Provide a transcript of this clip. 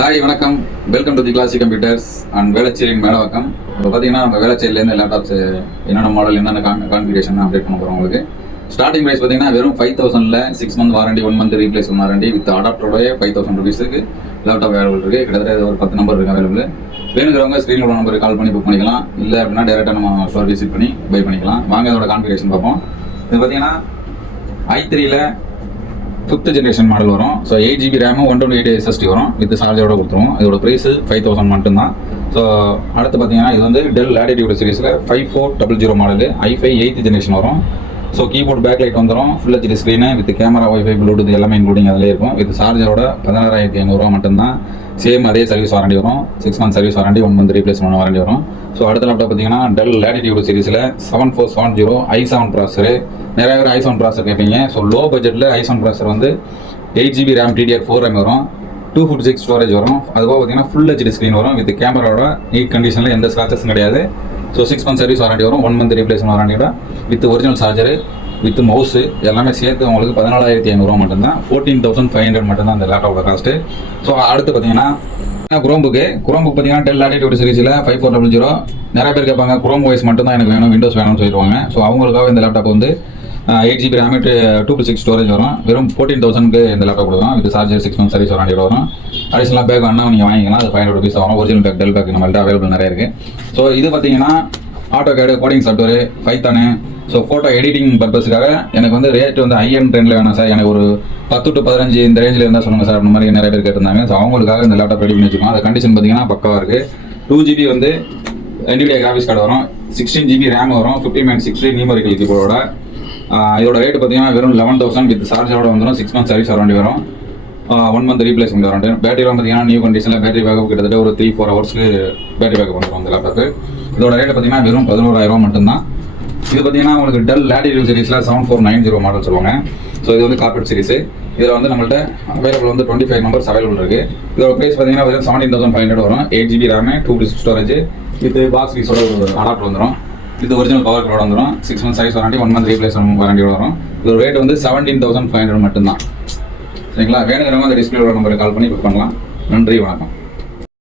Hi வணக்கம், welcome to the classic computers and வேளச்சேரியின் மேலவாக்கம். இப்போ பார்த்தீங்கன்னா நம்ம வேளச்சேரியிலேருந்து லேப்டாப்ஸ் என்னென்ன மாடல் என்னென்ன கான்ஃபிகரேஷன் அப்டேட் பண்ண போகிறோம். உங்களுக்கு ஸ்டார்டிங் ப்ரைஸ் பார்த்தீங்கன்னா வெறும் 5000ல் 6 month warranty 1 month replacement warranty with அடாப்டரோட 5000 ருபீஸுக்கு லேப்டாப் அவைலபிள் இருக்குது. கிட்டத்தட்ட ஒரு 10 நம்பர் இருக்குது அவைலபிள். வேணுங்கிறவங்க ஸ்க்ரீனில் உள்ள நம்பருக்கு கால் பண்ணி புக் பண்ணிக்கலாம். இல்லை அப்படின்னா டேரெக்டாக நம்ம ஸ்டோர் விசிட் பண்ணி பை பண்ணிக்கலாம். வாங்க அதோட கான்ஃபிகரேஷன் பார்ப்போம். இது பார்த்தீங்கன்னா i3ல் 5th ஜென்ரேஷன் மாடல் வரும். ஸோ 8GB ரேமும் 128 SSD வரும் வித் சார்ஜரோட கொடுத்துருவோம். இதோட ப்ரைஸ் 5000 மட்டும்தான். ஸோ அடுத்து பார்த்தீங்கன்னா இது வந்து டெல் லேட்டிடியூட் சீரிஸில் 5400 மாடல் i5 8th ஜென்ரேஷன் வரும். ஸோ கீபோர்ட் பேக் லைட் வந்துடும், full HD screen with camera wifi Bluetooth எல்லாமே இன்க்ளூடிங் அதிலே இருக்கும். வித் சார்ஜரோட 16500 மட்டும்தான். சேம் அதே சர்வீஸ் வாரண்டி வரும். 6 month service warranty, 1 month replacement warranty வரும். ஸோ அடுத்த லேப்டாப் பார்த்தீங்கன்னா டெல் லேட்டிடியூட் சீரிஸில் 7470 i7 ப்ராசரு. நிறைய பேர் i7 ப்ராசர் கேட்பீங்க. ஸோ லோ பட்ஜெட்டில் i7 ப்ராசர் வந்து 8GB ரேம் DDR4 RAM வரும், 256 ஸ்டோரேஜ் வரும். அதுபோக பார்த்தீங்கன்னா ஃபுல் HD ஸ்க்ரீன் வரும் வித் கேமராவோட நீட் கண்டிஷனில் எந்த ஸ்க்ராச்சஸும் கிடையாது. ஸோ 6 மந்த் சர்வீஸ் வாரண்டி வரும், 1 மந்த் ரீப்ளேஸ்மெண்ட் வாரண்டியோட with original charger with mouse எல்லாமே சேர்த்து உங்களுக்கு 14500 மட்டும்தான். 14500 மட்டும்தான் அந்த லேப்டாப்போட காஸ்ட்டு. ஸோ அடுத்து பார்த்தீங்கன்னா குரோம் புக் பார்த்தீங்கன்னா டெல் லேட்டிடியூட் சீரிஸில் 5400. நிறைய பேர் கேட்பாங்க குரோம் வாய்ஸ் மட்டும் தான் எனக்கு வேணும், விண்டோஸ் வேணும்னு சொல்லிடுவாங்க. ஸோ அவங்களுக்காக இந்த லேப்டாப் வந்து 8GB ரேம் 256 ஸ்டோரேஜ் வரும். வெறும் 14000க்கு இந்த லேப்டாப் கொடுக்கும் வித் சார்ஜர் 6 மந்த் சர்வீஸ் வாரண்டியோட வரும். அடிஷனலாக பேக் வேணால் நீங்கள் வாங்கிக்கலாம். அது 500 rupees வரும். ஒரிஜினல் பேக் டெல் பேக் நம்மள்ட்ட அவைலபிள் நிறைய இருக்குது. ஸோ இது பார்த்தீங்கன்னா AutoCAD coding software Python. So photo editing பர்பஸுக்காக எனக்கு வந்து ரேட் வந்து ஐஎன் ட்ரெண்டில் வேணாம் சார், எனக்கு ஒரு 10 to 15 இந்த ரேஞ்சில் இருந்தால் சொல்லுங்கள் சார் அந்த மாதிரி நிறைய பேர் கேட்டிருந்தாங்க. ஸோ அவங்களுக்காக இந்த லேப்டாப் ரெடி பண்ணி வச்சுக்கோங்க. அது கண்டிஷன் பார்த்தீங்கன்னா பக்காவாக இருக்குது. 2GB வந்து NVIDIA கிராஃபிக்ஸ் கார்டு வரும், 16GB ரேம் வரும், 50.63 நியூமரிக்கல் கீபோர்டோட. இதோட ரேட் பார்த்தீங்கன்னா வெறும் 11000 வித் சார்ஜரோட வந்துடும். 6 மந்த் சர்வீஸ் வாரண்டி வரும், 1 மந்த் ரீப்ளேஸ்மெண்ட் வாரண்டி. பேட்டரிலாம் பார்த்தீங்கன்னா நியூ கண்டிஷனில் பேட்டரி பேக்கப் கிட்டத்தட்ட ஒரு 3-4 ஹவர்ஸ்க்கு பேட்டரி பேக்கப் வந்துடும் இந்த லேப்டாப்பு. இதோட ரேட் பார்த்தீங்கன்னா வெறும் 11000 மட்டும்தான். இது பார்த்தீங்கன்னா உங்களுக்கு டெல் லேட்டிடியூட் சீரிஸில் 7490 மாடல் சொல்லுவாங்க. ஸோ இது வந்து கார்பரேட் சீரிஸ். இதில் வந்து நம்மள்ட்ட அவைலபிள் வந்து 25 நம்பர்ஸ் அவைலபிள் இருக்குது. இதோட ப்ரைஸ் பார்த்தீங்கன்னா வெறும் 17500 வரும். 8GB RAM 256 storage with box பீஸோட அடாப்டர் வந்துடும். இது ஒரிஜினல் பவர் கார்டு வந்துடும். 6 month service warranty, 1 month replacement வாரண்டியோட வரும். இதோட ரேட் வந்து 17500 மட்டும்தான். சரிங்களா? வேணுங்கிறவங்க அந்த டிஸ்பிளேயோட நம்பருக்கு கால் பண்ணி புக் பண்ணலாம். நன்றி, வணக்கம்.